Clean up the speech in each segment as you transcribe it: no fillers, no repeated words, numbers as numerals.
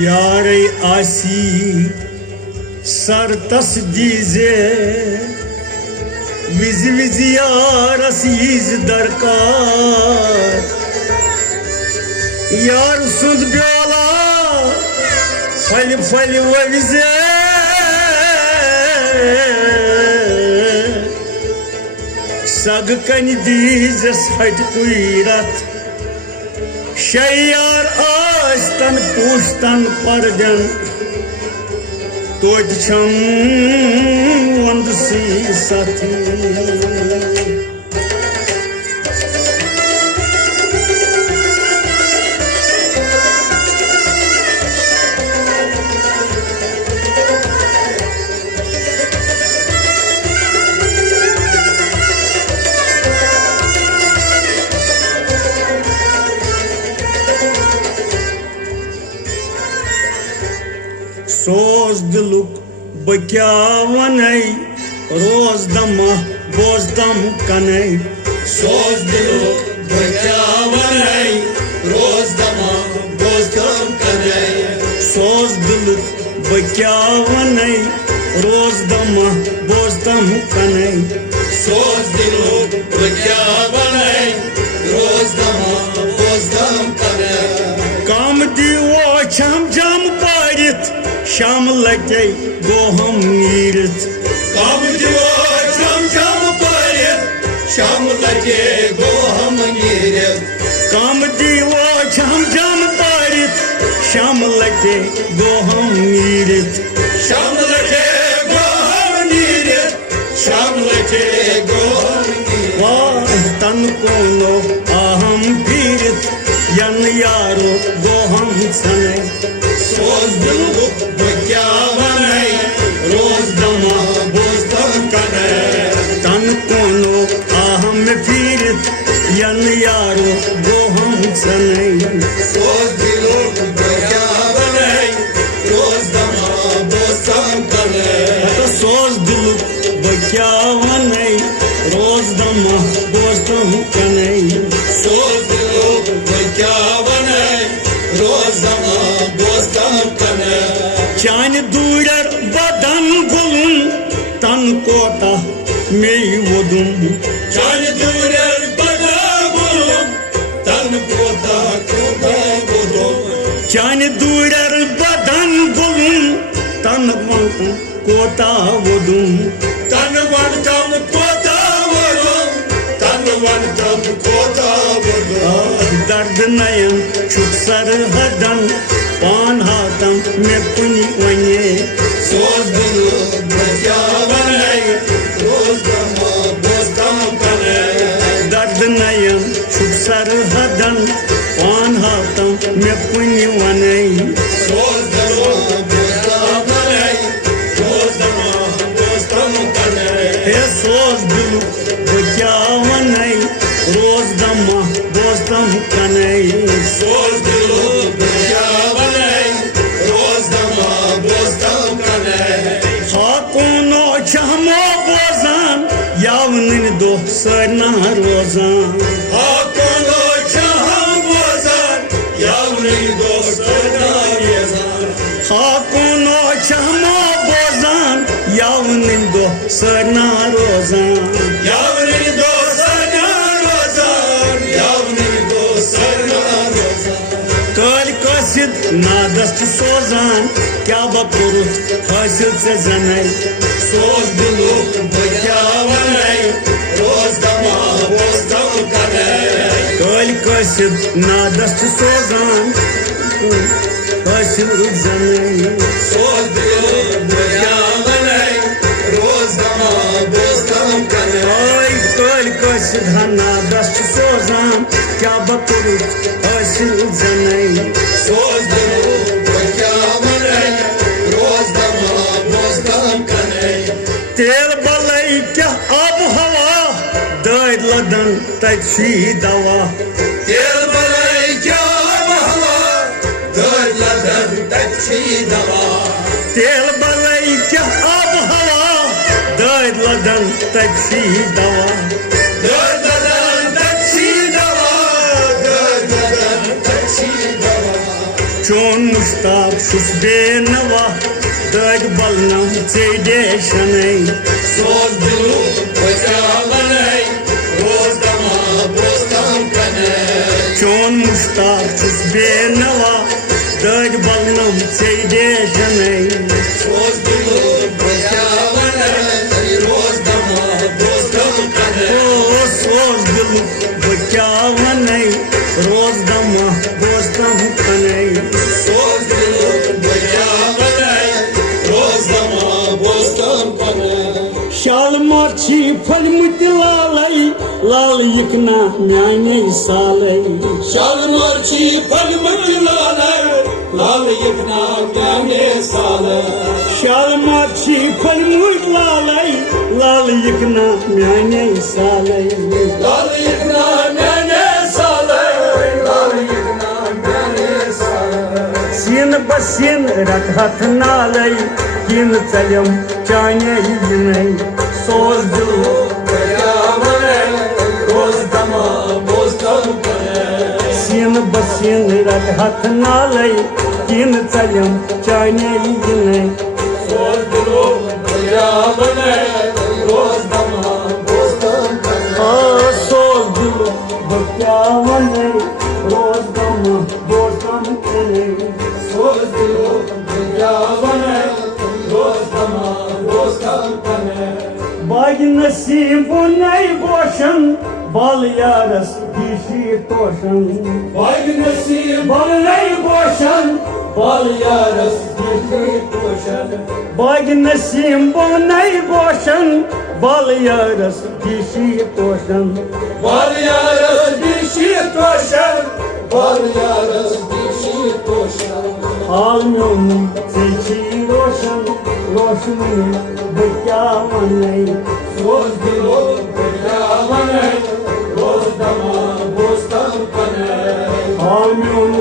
यारे आसी सर तस दीजे विज विज यार असीज दरकार यार सुध ब्योला फल फल वविजे सग कन दीजस हट कुरत शयार आज तन पूछतन परदन तोत छम वंद सी साथी सोज दिलुक बक्या वनई रोज दमा बोज दम कनई सोज दिलुक बक्या वनई रोज दमा बोज दम कनई सोज दिलुक बक्या वनई रोज दमा बोज दम कनई सोज दिलुक बक्या वनई रोज दमा बोज दम कनई काम दिवो छम जम पारित शाम लगे गो हम नीरत काम दिवो छम छम पारित शाम लगे गो हम नीरत काम दिवो छम छम पारित शाम लगे गो हम नीरत शाम लगे गो हम नीरत शाम लगे गो हम नीरत वाह तन कोनो आहम पीरत यन यारो गो हम सने सोज दिलुक बक्या वनई रोज दमा बोज दम कनई तन कोनो आहम पीरत यन यारो गो हम सने सोज दिलुक बक्या वनई रोज दमा बोज दम कनई सोज दिलुक बक्या वनई रोज दमा बोज दम कनई सोज दिलुक बक्या वनई रोज दमा बोज दम कनई चान दूर बदन गुलुम तन कोता में वुदुम चान दूर बदन गुलुम तन कोता कोता वुदुम चान दूर बदन गुलुम तन कोता वुदुम तन वन तम कोता वुदुम तन वन तम कोता वुदुम दर्द नयन छुट सर हदन पान हाथम में पुनि वने सोज दिलुक बक्या वनई रोज दमा बोज दम कनई दर्द नयन छुट सर हदन पान हाथम में पुनि वने सोज दिलुक बक्या वनई रोज दमा बोज दम कनई हे सोज दिलु बक्या वनई रोज दमा बोज दम कनई सोज दिलुक बक्या वनई रोज दमा बोज दम कनई हाकुनो छमो बोजान यावनिन दो सरना रोजान हाकुनो छम बोजान यावनि दोस्त रोजान हाकुनो छमो बोजान यावनिन दो सरना रोजान यावनि दोस्त रोजान यावनि दोस्त रोजान कल कसिद नादस्त सोजान क्या बकुरुत हासिल से जनई सोज दिलुक बक्या वनई रोज दमा बोज दम कनई कल कसिद नादस्त सोजान हासिल जनई सोज दिलुक बक्या वनई रोज दमा बोज दम कनई कल कसिद नादस्त सोजान क्या बकुरुत हासिल जनई सोज दिलुक बक्या वनई रोज दमा बोज दम कनई तेल बलई क्या अब हवा दर लदन तछी दवा तेल बलई क्या हवा दर लदन तछी दवा तेल बलई क्या अब हवा दर लदन तछी दवा दर लदन तछी दवा दर लदन तछी दवा चोन मुश्ताक छुस बेनवा दग बलनम चेडे शनै सोच दिलो बचावनै रोज दमा बोस्तम कने चोन मुश्ताक छुस बेनवा दग बलनम चेडे शनै सोच दिलो बचावनै रोज दमा बोस्तम कने ओ सोच दिल बचावनै रोज दमा बोस्तम कनै सोच दिलो बचावनै रोज दमा बोस्तम कने शालमार छी फलमत लालै लाल यकना म्याने सालै शालमार छी फलमत लालै लाल यकना म्याने सालै शालमार छी फलमत लालै लाल यकना म्याने सालै लाल यकना म्याने सालै लाल यकना म्याने सालै सीन बसीन रख हथ नालै किन चलम चाने यिनै सोज दिल बचावनै रोज दमा बोस्तम कने सीन बसीन रख हथ नालै किन चलम चाने यिनै सोच दिलो बचावनै रोज दमा बोस्तम कने सोज दिल बचावनै रोज दमा बोस्तम कनै सोच दिलो बचावनै रोज दमा बोस्तम कने बाग नसीब नै बोशन बाल यारस दीशी तोशन बाग नसीब बाल नै बोशन बाल यारस दीशी तोशन बाग नसीब नै बोशन बाल यारस दीशी तोशन बाल यारस दीशी तोशन बाल यारस दीशी तोशन हाल म्योन छी रोशन रोशनी बचावनै सोच दिलो बचावनै रोज दमा बोस्तम कने हाल म्योन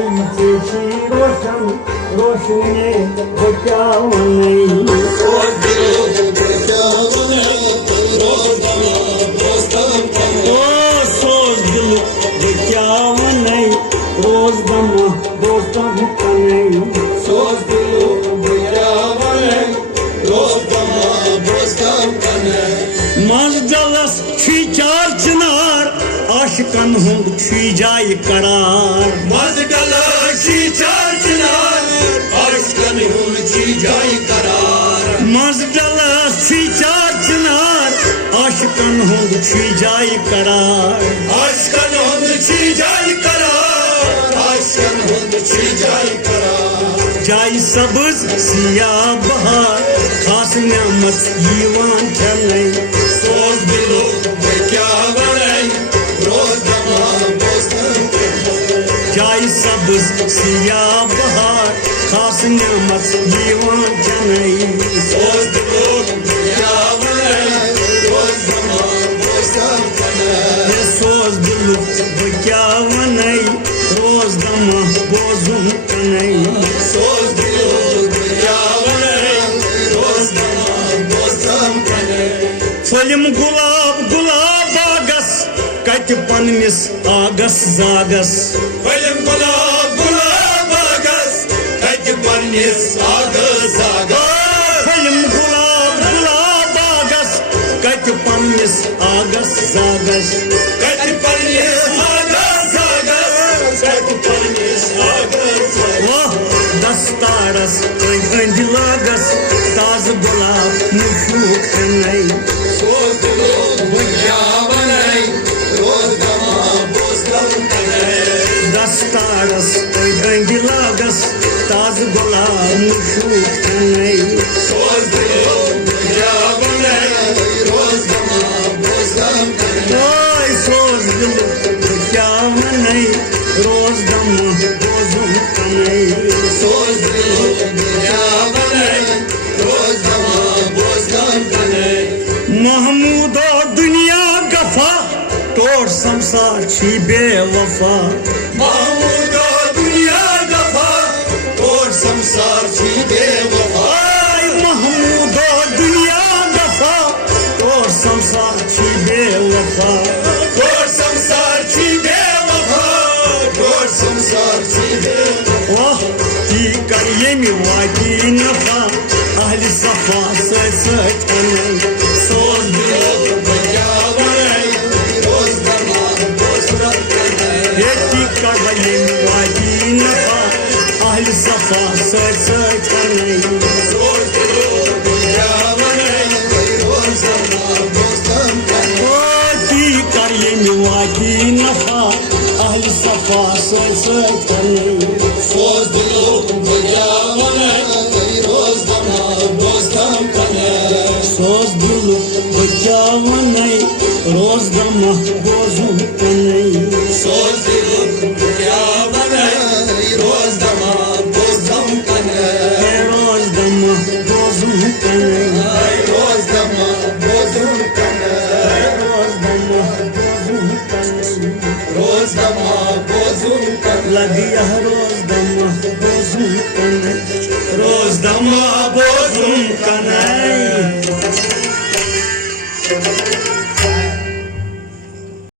छी रोशन रोशनी बचावनै सोच दिलो बचावनै रोज दमा बोस्तम कने ओ सोच दिल बचावनै रोज दमा बोस्तम कनै सोच दिलो बचावनै रोज दमा बोस्तम कने मज जलस छी चार चिनार आशिकन हुंद छी जाय करार मज डला छी चार चिनार आशकन हुन छी जाय करार मज जलस छी चार चिनार आशिकन हुंद छी जाय करार आशकन हुन छी जाय करार आशकन हुन छी जाय करार जाय सबज सिया बहार खास नियामत यीवान चलै सोच दिलो बचावनै रोज दमा बोस्तम कने जाय सबज सिया बहार खास नियामत यीवान चलै सोच दिलो बचावनै रोज दमा बोस्तम कने सोच दिल बचावनै रोज दमा बोजुम कनै सोच दिलो बचावनै रोज दमा बोस्तम कने फलिम गुलाब गुलाब बागस कट पन्निस आगस जागस फलिम गुलाब गुलाब बागस कट पन्निस आगस जागस फलिम गुलाब गुलाब बागस कट पन्निस आगस जागस कट पन्निस आगस जागस कट पन्निस आगस जागस वाह दस्तारस अंद लागस ताज गुलाब मुशूक कनै सोच दिलो बचावनै रोज दमा बोस्तम कने दस्तारस अंद लागस ताज गुलाब मुशूक कनै सोच दिलो बचावनै रोज दमा बोस्तम कने ओय सोच दिल बचावनै रोज दमा बोजुम कनै सोच दिलो बचावनै रोज दमा बोस्तम कने महमूदो दुनिया गफा तोर संसार छी बेवफा महमूदो दुनिया गफा और संसार छी बेवफा आय महमूदो दुनिया गफा तोर संसार छी बेवफा और संसार छी बेवफा और संसार छी बेवफा वाह की करिए सटने सोज दिलो बजावने रोजदमा बोसरम कने हेती कड़े वाजी नफा अहल सफा सटने सोज दिलो बजावने रोजदमा बोसरम कने होती कड़े वाजी नफा अहल सफा सटने सोज दिलो बजावने रोजदमा बोसरम कने सोज दिलो बजावने रोजदमा बोसरम कने सोज दिलो बजावने रोजदमा बोसरम कने रोजदमा बोसरम कने रोजदमा बोसरम कने रोजदमा बोसरम कने रोजदमा बोसरम कने लगिया रोजदमा बोसरम कने रोजदमा बोसरम कने